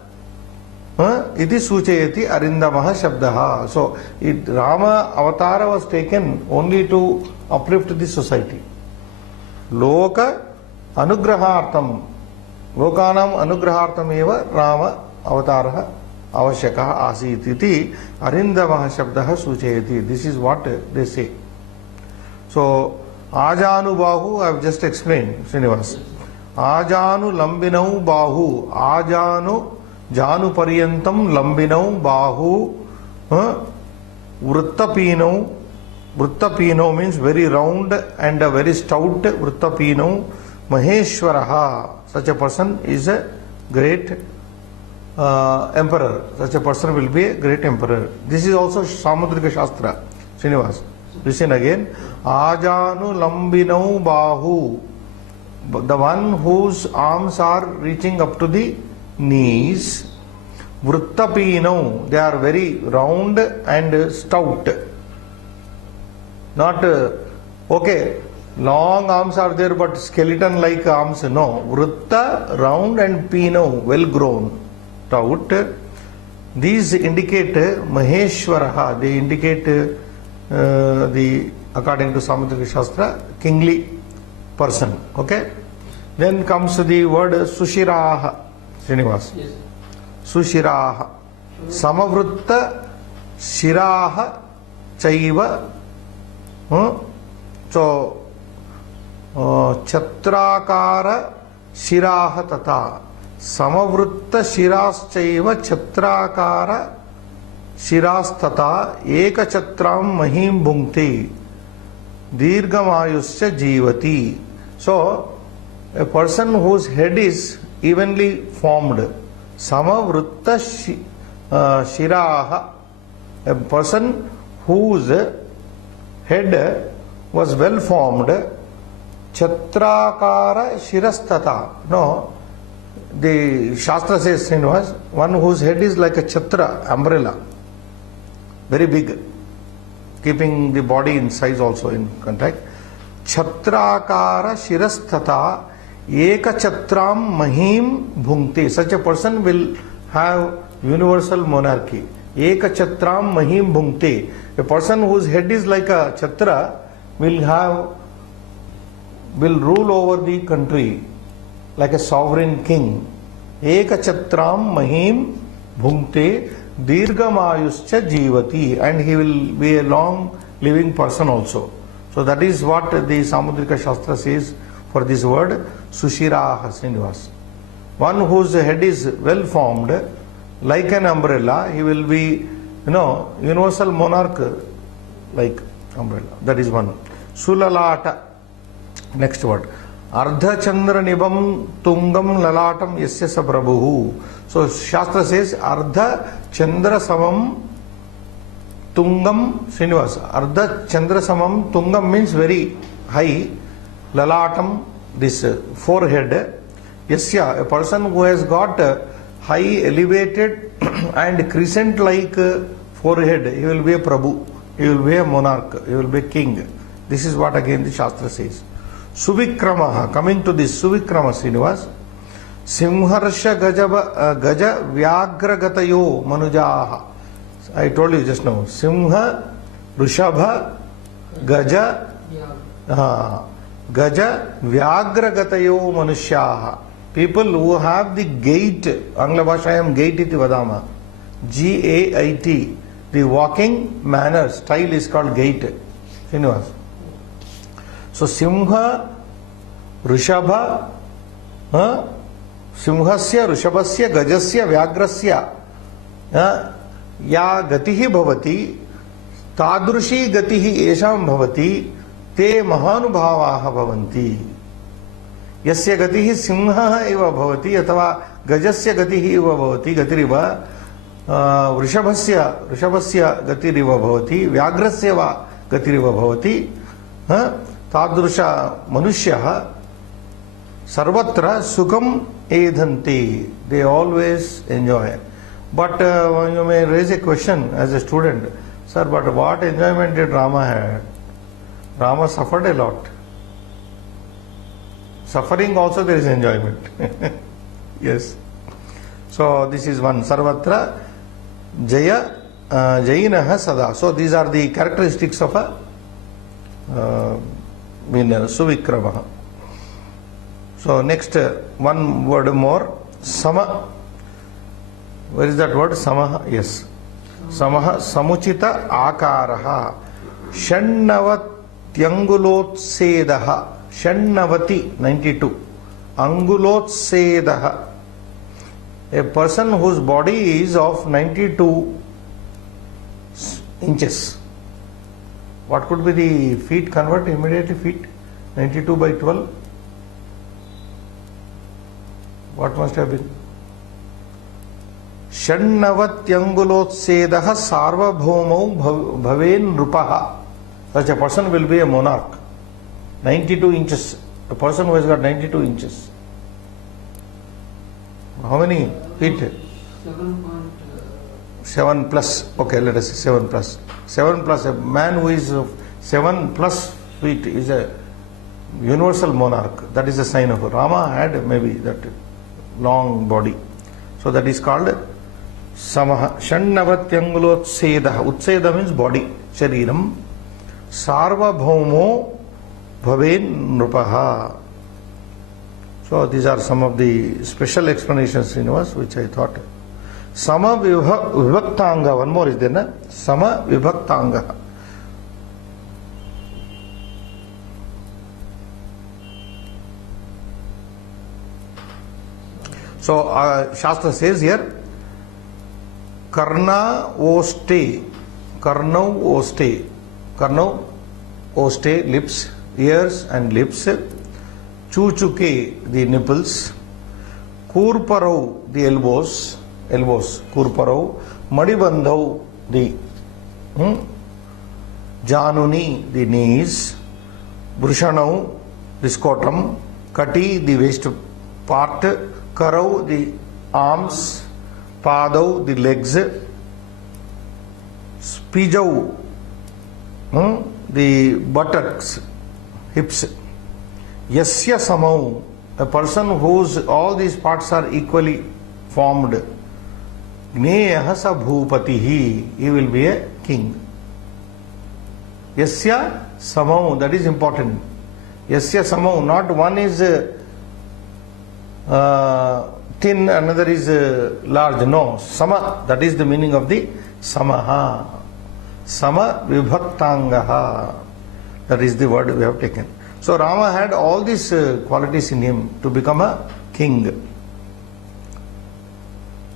iti suchayati Arindamaha shabdaha. So Rama avatara was taken only to uplift the society. Loka anugrahartam. Lokanam anugrahartameva Rama avatara avashyakaha asit iti Arindamaha shabdaha suchayati. This is what they say. So Ajanu Bahu I have just explained, Srinivas. Ajanu lambinau bahu. Ajanu janu paryantam lambinau bahu. Vrittapinau. Vrittapinau means very round and a very stout. Vrittapinau. Maheshwaraha. Such a person is a great emperor. Such a person will be a great emperor. This is also Samudrika Shastra. Srinivas. Listen again. Ajanu lambinau bahu. The one whose arms are reaching up to the knees. Vrittapinau. They are very round and stout. Not, okay, long arms are there but skeleton like arms. No. Vritta, round, and pino, well grown. Stout. These indicate Maheshwaraha. They indicate the, according to Samudrika Shastra, kingly person. Okay? Then comes the word Sushiraha. Srinivas. Yes. Sushiraha. Samavritta Shiraha Chaiva. So, Chatrakara Shiraha Tata. Samavritta Shiraschaiva Chatrakara Shirastata Eka Chatram Mahim Bhunkti Dirgamayusya Jivati. So, a person whose head is evenly formed, Samavritta Shiraha, a person whose head was well formed, Chhatrakara Shirastata. No, the Shastra says, Srinivas, one whose head is like a chhatra, umbrella, very big, keeping the body in size also in contact. Chhatrakara Shirastata Eka Chatram Mahim Bhunkte. Such a person will have universal monarchy. Eka Chatram Mahim Bhunkte. A person whose head is like a chhatra will rule over the country like a sovereign king. Eka Chatram Mahim Bhunkte Dirgamayuscha Jivati. And he will be a long living person also. So that is what the Samudrika Shastra says for this word Sushiraha Srinivas. One whose head is well formed like an umbrella, he will be, universal monarch like umbrella. That is one. Sulalata. Next word. Ardha Chandra Nibam Tungam Lalatam Yasya Saprabhu. So Shastra says Ardha Chandra Samam Tungam Srinivas. Ardha Chandra Samam Tungam means very high. Lalatam, this forehead. Yasya, a person who has got high elevated and crescent like forehead, he will be a Prabhu, he will be a monarch, he will be a king. This is what again the Shastra says. Suvikramaha, coming to this Suvikrama Srinivas. Simharsha Gaja Vyagragatayo Manujaha. I told you just now. Simha, Rishabha, Gaja, Gaja Vyagragatayo Manushyaha. People who have the gait, Angla Bhashayam gait iti vadama. G-A-I-T. The walking manner, style is called gait. Srinivas. So Simha, Rishabha, Simhasya, Rishabhasya, Gajasya, Vyagrasya, Ya Gatihi Bhavati, Tadrushi Gatihi Esham Bhavati, Te Mahanubhavaha Bhavanti. Yasya Gatihi Simha eva Bhavati, Atava Gajasya Gatihi eva Bhavati, Gatiriva, Rishabhasya Gatiriva Bhavati, Vyagrasya va Gatiriva Bhavati, Tadrusha Manushyaha, Sarvatra Sukham Edhanti. They always enjoy. But you may raise a question as a student, sir, but what enjoyment did Rama had? Rama suffered a lot. Suffering also there is enjoyment. Yes. So this is one. Sarvatra Jaya Jainaha Sada. So these are the characteristics of a winner, Suvikramaha. So next one word more. Sama. Where is that word? Samaha. Yes. Samaha Samuchita Akaraha. Shannavatyangulotsedaha. Shannavati 92. Angulotsedaha. A person whose body is of 92 inches. What could be the feet? Convert immediately feet. 92 by 12. What must have been? Shannavatyangulotsedaha sarvabhaumau bhaven rupaha. Such a person will be a monarch. 92 inches. A person who has got 92 inches. How many feet? 7 plus. Okay, let us say 7 plus. 7 plus. A man who is 7 plus feet is a universal monarch. That is a sign of Rama had maybe that long body. So that is called Samaha. Shannavatyangulotsedaha. Utseda means body. Shariram. Sarvabhaumo Bhaven Nrupaha. So these are some of the special explanations in us which I thought. Sama Vibhaktanga. One more is there, na? Sama Vibhaktanga. So Shastra says here, Karna oste. Karnau oste. Karnau oste, lips, ears and lips. Chuchuke, the nipples. Kurparau, the elbows. Elbows, Kurparau. Madibandhau, the Januni, the knees. Brushanau, the scrotum, kati, the waist part, karau, the arms, padau, the legs, spijau, the buttocks, hips. Yasya samau, a person whose all these parts are equally formed. Gneyaha sa bhupatihi, he will be a king. Yasya samau, that is important. Yasya samau, not one is thin, another is large. No, sama, that is the meaning of the samaha. Sama vibhaktangaha, that is the word we have taken. So Rama had all these qualities in him to become a king.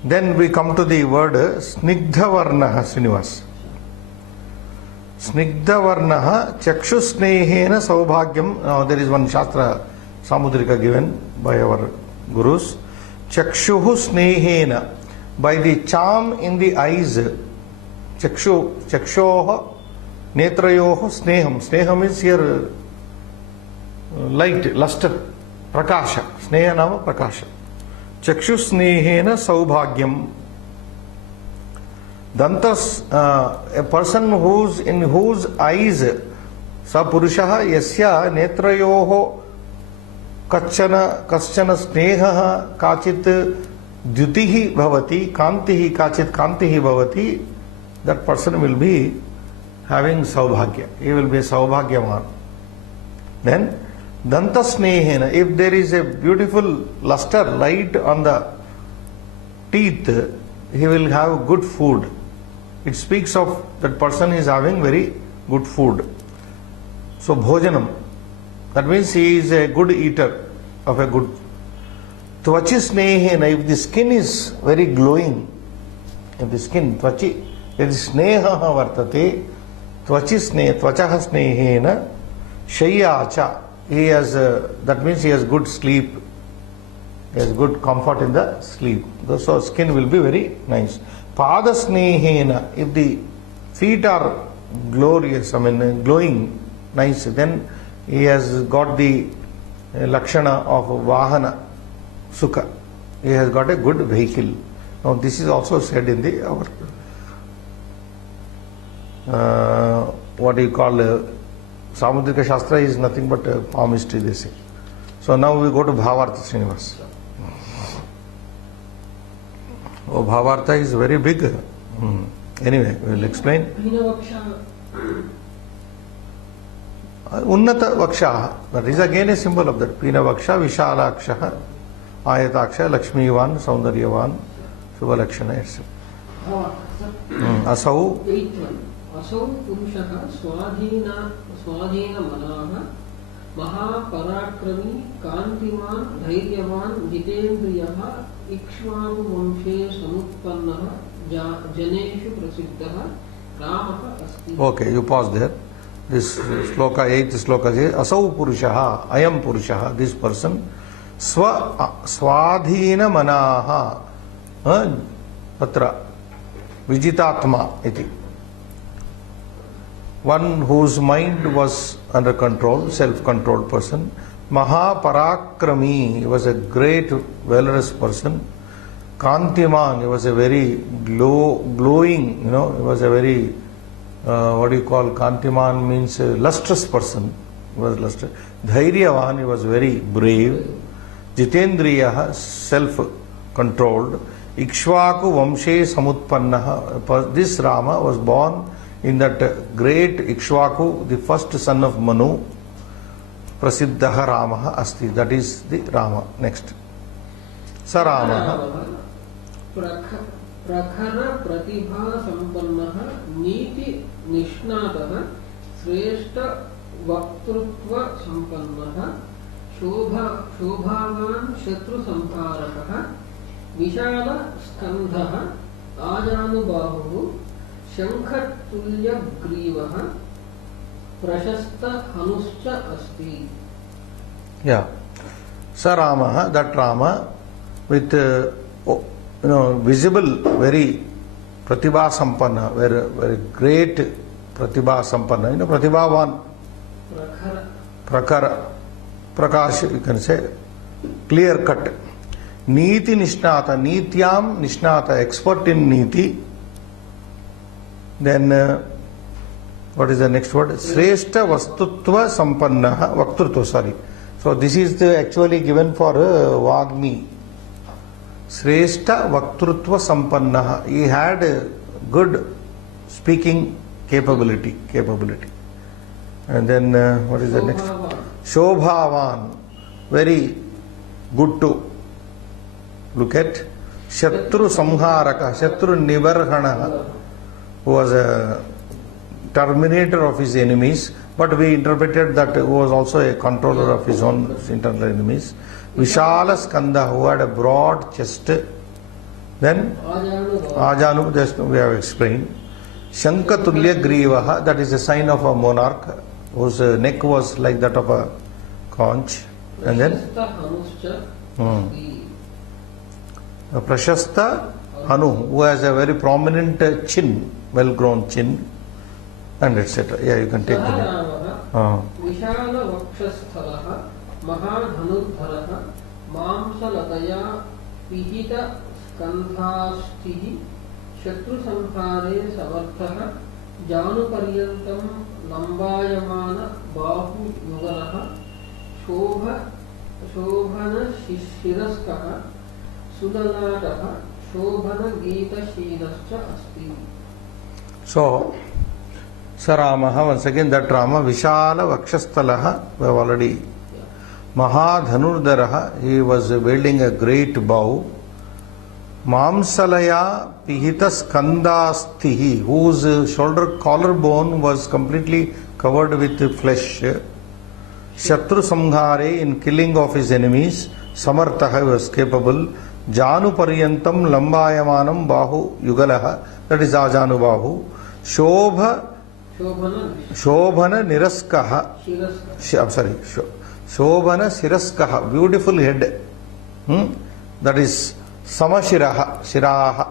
Then we come to the word snigdhavarnaha, Srinivas. Snigdhavarnaha chakshusnehena saubhagyam. Now there is one Shastra Samudrika given by our gurus. Chakshuhu snehena, by the charm in the eyes. Chakshoha netrayoha sneham. Sneham is here light, luster, prakasha. Sneha nama prakasha. Chakshusnehena saubhagyam. Dantas, a person in whose eyes, sa purushaha yasya netrayoho kaschana snehaha kachit dyutihi bhavati, kantihi kachit kantihi bhavati, that person will be having saubhagya. He will be saubhagyaman. Then dantasnehena, if there is a beautiful luster light on the teeth, he will have good food. It speaks of that person is having very good food. So bhojanam, that means he is a good eater of a good. Tvachisnehena, if the skin is very glowing, if the skin, tvachi, if sneha vartate, tvachaha snehena, shayyacha, he has, that means he has good sleep, he has good comfort in the sleep. So skin will be very nice. Padasnehena, if the feet are glorious, glowing, nice, then he has got the lakshana of vahana, sukha. He has got a good vehicle. Now this is also said in the what do you call Samudrika Shastra is nothing but palmistry, they say. So now we go to Bhavartha, Srinivas. Oh, Bhavartha is very big. Anyway, we will explain. Unnata Vaksha, that is again a symbol of that. Pina Vaksha, Vishalaksha, Ayataksha, Lakshmivan, Saundaryavan, Shubhalakshana, etc. Asau. असौ पुरुषः स्वाधीनमनाः महापराक्रमी कान्तिमान् धैर्यवान् जितेन्द्रियः इक्ष्वाकुवंशे समुत्पन्नः जनेषु प्रसिद्धः रामः अस्ति. Okay, you pause there. This sloka, 8th sloka says asau purushah, I am purushah, this person, swadhina manaha, atra vijitatma iti. One whose mind was under control, self-controlled person. Mahaparakrami, he was a great, valorous person. Kantiman, he was a very glowing, he was a very, what do you call, Kantiman means a lustrous person. He was lustrous. Dhairyavan, he was very brave. Jitendriya, self-controlled. Ikshvaku Vamshe Samutpannaha, this Rama was born in that great Ikshvaku, the first son of Manu, Prasiddha Ramaha Asti, that is the Rama. Next. Saramaha. Prakhara Pratibha Sampannah Niti Nishnataha Sreshta Vaktrutva Sampannah Shobhavan Shatru Samparakaha Vishala Skandhaha Ajanubahu Shankhatulya Grivaha Prashasta Hanuscha Asti. Yeah. Saramaha, that Rama with visible, very Pratibha Sampanna, very great Pratibha Sampanna, Pratibhavan, Prakhara, Prakash, you can say, clear cut. Niti Nishnata, Nityam Nishnata, expert in Niti. Then, what is the next word? Sreshta Vastutva Sampannaha, Vaktrutva, sorry. So, this is actually given for Vagmi. Sreshta Vaktrutva Sampannaha. He had a good speaking capability. And then, what is the next? Shobhavan. Very good to look at. Shatru Samharaka, Shatru Nivarhana, who was a terminator of his enemies, but we interpreted that he was also a controller of his own internal enemies. Vishala Skanda, who had a broad chest. Then Ajanu, just we have explained. Shankatulya Grivaha, that is a sign of a monarch whose neck was like that of a conch. And then Prashasta Hanu, who has a very prominent chin, well grown chin, and etc. Yeah, you can take the name. Vishala Vakshasthalaha Mahadhanudharaha Mamsalataya Pihita Skandhastihi Shatru Samhare Savarthaha Januparyantam Lambayamana Bahu Yugalaha Shobhana Shiraskaha Sudalataha Shobhana Gita Shilascha Asti. So, Saramaha, once again that Rama, Vishala Vakshastalaha, we have already. Mahadhanurdaraha, he was wielding a great bow. Mamsalaya Pihita Skandastihi, whose shoulder collarbone was completely covered with flesh. Shatru Samhare, in killing of his enemies. Samartha, was capable. Janu Paryantam Lambayamanam Bahu Yugalaha, that is Ajanu Bahu. Shobhana Niraskaha, I'm sorry, Shobhana Siraskaha, beautiful head. That is Samashiraha, Shiraha.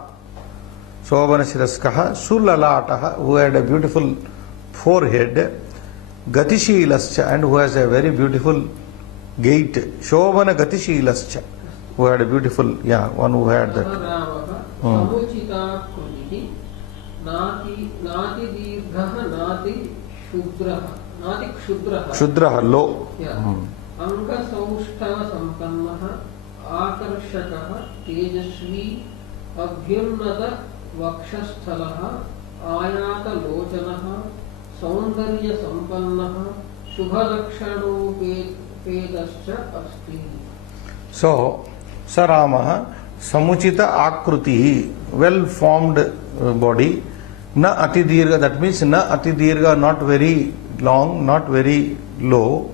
Shobhana Siraskaha, Sulalataha, who had a beautiful forehead. Gatishilascha, and who has a very beautiful gait. Shobhana Gatishilascha, who had a beautiful, one who had that. Samuchita Kriti Nati Dirghaha Nati Kshudraha Kshudraha, low. Anga Saushtha Sampannaha Akarshakaha Tejasvi Abhyunnata Vakshasthalaha Ayata Lochanaha Saundarya Sampannaha Shubhalakshanu Pedascha Asti. So, Saramaha, Samuchita Akruti, well formed body. Na Atidirga, that means Na Atidirga, not very long, not very low.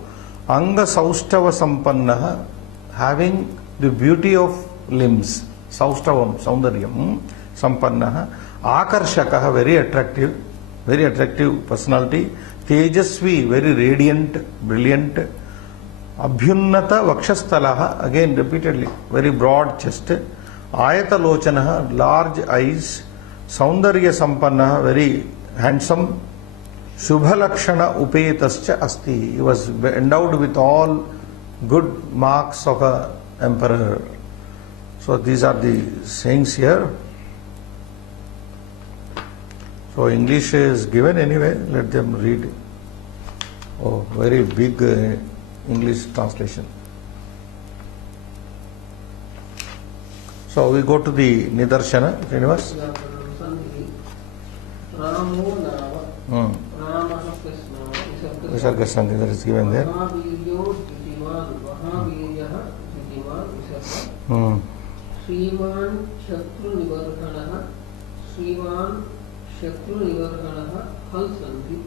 Anga Saustava Sampannaha, having the beauty of limbs. Saustavam, Saundaryam, Sampannaha. Akarshakaha, very attractive personality. Tejasvi, very radiant, brilliant. Abhyunnata Vakshastalaha, again repeatedly, very broad chest. Ayata Lochanaha, large eyes. Saundarya Sampannaha, very handsome. Shubhalakshana Upetascha Asti, he was endowed with all good marks of an emperor. So these are the sayings here. So English is given anyway, let them read. Oh, very big English translation. So we go to the Nidarshana, Srinivas. Ramo Nava Ramaha plus Nava Visarga Sandhi, that is given there. Mahaviryo Dhutiman Mahaviryaha Dhutiman Visarga Sriman Shatru Nivarhanaha Sriman Shatru Nivarhanaha Hal Sandhi.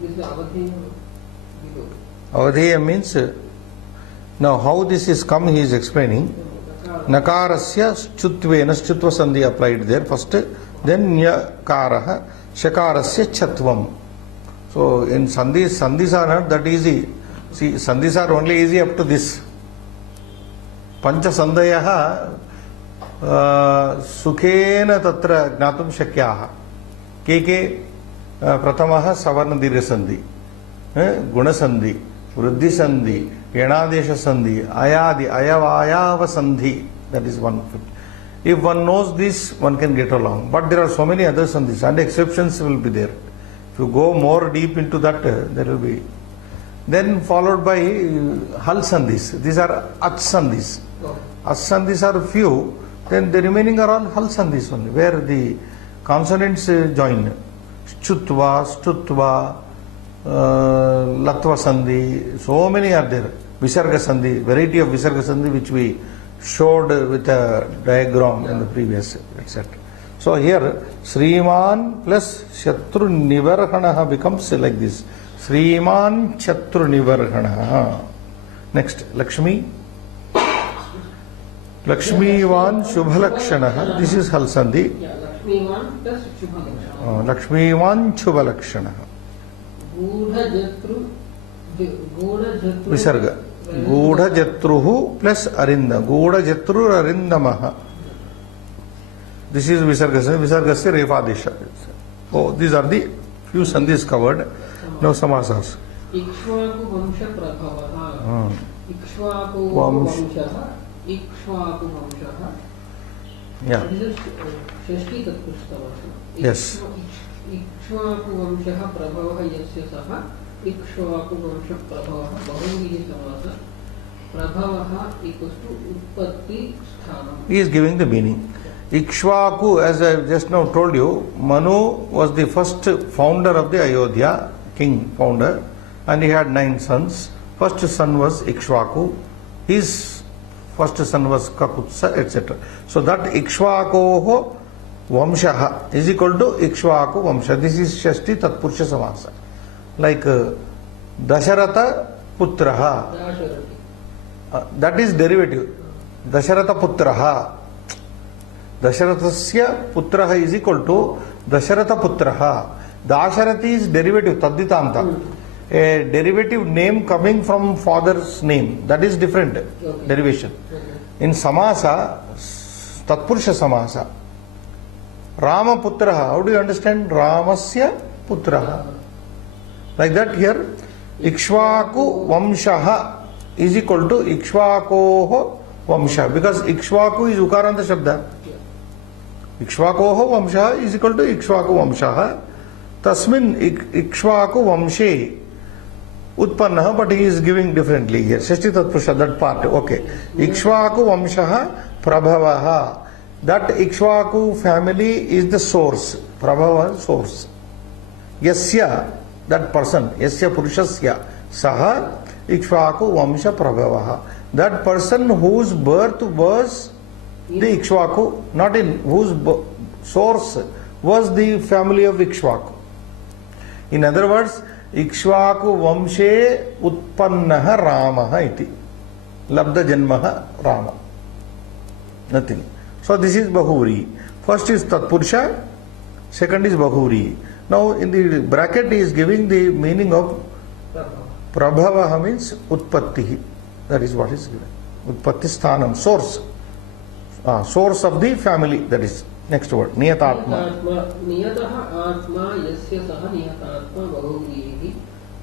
This is Avadhi below. Avadheya means, now how this is come he is explaining. Nakarasya Chuttvena, Chutva Sandhi applied there first, then Nyakaraha, Shakarasya Chatvam. So in Sandhis are not that easy. See, Sandhis are only easy up to this. Pancha Sandhayaha Sukhena Tatra Gnatum Shakyaha. Keke Pratamaha Savarna Dirya Sandhi, Guna Sandhi, Vriddhi Sandhi, Yanadesha Sandhi, Ayadi, Ayavayava Sandhi, that is one. If one knows this, one can get along. But there are so many other Sandhis and exceptions will be there. If you go more deep into that, there will be. Then followed by Hal Sandhis. These are Ach Sandhis. Ach Sandhis are few. Then the remaining are all Hal Sandhis only, where the consonants join. Chutva, Stutva, Latva Sandhi, so many are there. Visarga Sandhi, variety of Visarga Sandhi which we showed with a diagram in the previous, etc. So here, Sriman plus Shatru Nivarhanaha becomes like this. Sriman Shatru Nivarhanaha. Next, Lakshmi. Lakshmivan Shubhalakshanaha. This is Hal Sandhi. Yeah, Lakshmivan plus Shubhalakshana. Lakshmivan Shubhalakshanaha. Gudha Jatru. Visarga. Gudha Jatruhu plus Arinda. Gudha Jatru Arindamaha. This is Visarga. Visargasya Refadesha. So these are the few sandhis covered. Now samasas. Ikshvaku Vamsha Prabhavaha. Ikshvaku Vamshaha. Ikshvaku Vamshaha. Yeah. This is Shashti Tatpurushtamasa. Yes. Ikshvaku Vamshaha Prabhavaha Yasya Saha. Ikshvaku Vamsha Prabhavaha Bahuviji Samasa. Prabhavaha equals to Utpatti Sthanam. He is giving the meaning. Ikshvaku, as I just now told you, Manu was the first founder of the Ayodhya, king founder, and he had 9 sons. First son was Ikshvaku. His first son was Kakutsa, etc. So that Ikshvakoho Vamshaha is equal to Ikshvaku Vamsha. This is Shashti Tatpurusha Samasa. Like Dasharatha Putraha. That is derivative. Dasharatha Putraha. Dasharathasya Putraha is equal to Dasharatha Putraha. Dasharati is derivative, Tadditanta. A derivative name coming from father's name. That is different derivation. In Samasa, Tatpurusha Samasa, Rama Putraha. How do you understand? Ramasya Putraha. Like that here, Ikshvaku Vamshaha is equal to Ikshvakoho Vamsha. Because Ikshvaku is Ukaranta Shabda. Ikshvakoho Vamshaha is equal to Ikshvaku Vamshaha. Tasmin Ikshvaku Vamshe Utpannaha, but he is giving differently here. Shashti Tatpurusha, that part. Okay. Ikshvaku Vamshaha Prabhavaha. That Ikshvaku family is the source. Prabhava source. Yasya, that person. Yasya Purushasya. Saha Ikshvaku Vamsha Prabhavaha. That person whose birth was the Ikshvaku, not in whose source was the family of Ikshvaku. In other words, Ikshvaku Vamshe Utpannaha Ramaha iti. Labda Janmaha Rama. Nothing. So this is Bahuri. First is Tatpurusha, second is Bahuri. Now in the bracket he is giving the meaning of Prabhavaha means Utpatti. That is what is given. Utpatti Sthanam, source. Source of the family, that is next word. Niyatatma. Niyataha Atma Yasya Saha Niyatatma Bahuvrihi.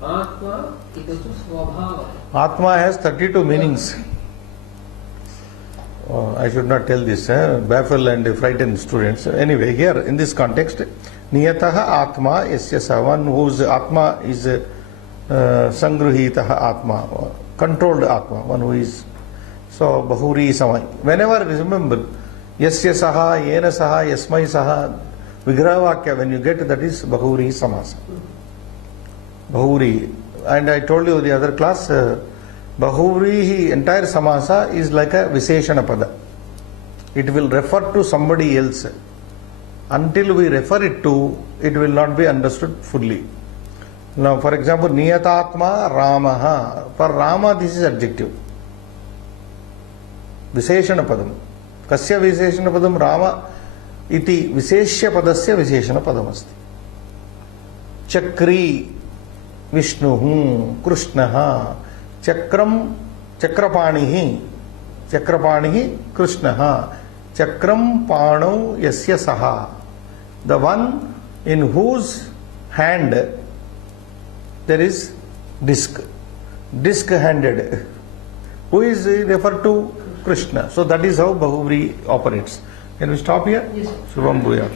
Atma equals to Swabhava. Atma has 32 meanings. I should not tell this, baffle and frighten students. Anyway, here in this context, Niyataha Atma Yasya Saha, one whose Atma is Sangruhitaha Atma, controlled Atma, one who is. So, Bahuri Samai. Whenever, remember, Yasya Saha, Yena Saha, Yasmai Saha, Vigrhavakya, when you get that is Bahuri Samasa. Bahuri. And I told you the other class, Bahuri, entire Samasa is like a Visheshana Pada. It will refer to somebody else. Until we refer it to, it will not be understood fully. Now, for example, Niyatatma Ramaha. For Rama, this is adjective. Visheshana Padam. Kasya Visheshana Padam Rama iti Visheshya Padasya Visheshana Padam asti. Chakri Vishnuhu Krishnaha Chakram Chakrapanihi Krishnaha Chakram Panu Yasya Saha. The one in whose hand there is disc handed. who is referred to Krishna. So that is how Bahuvri operates. Can we stop here? Yes, sir. Shubham Bhuya.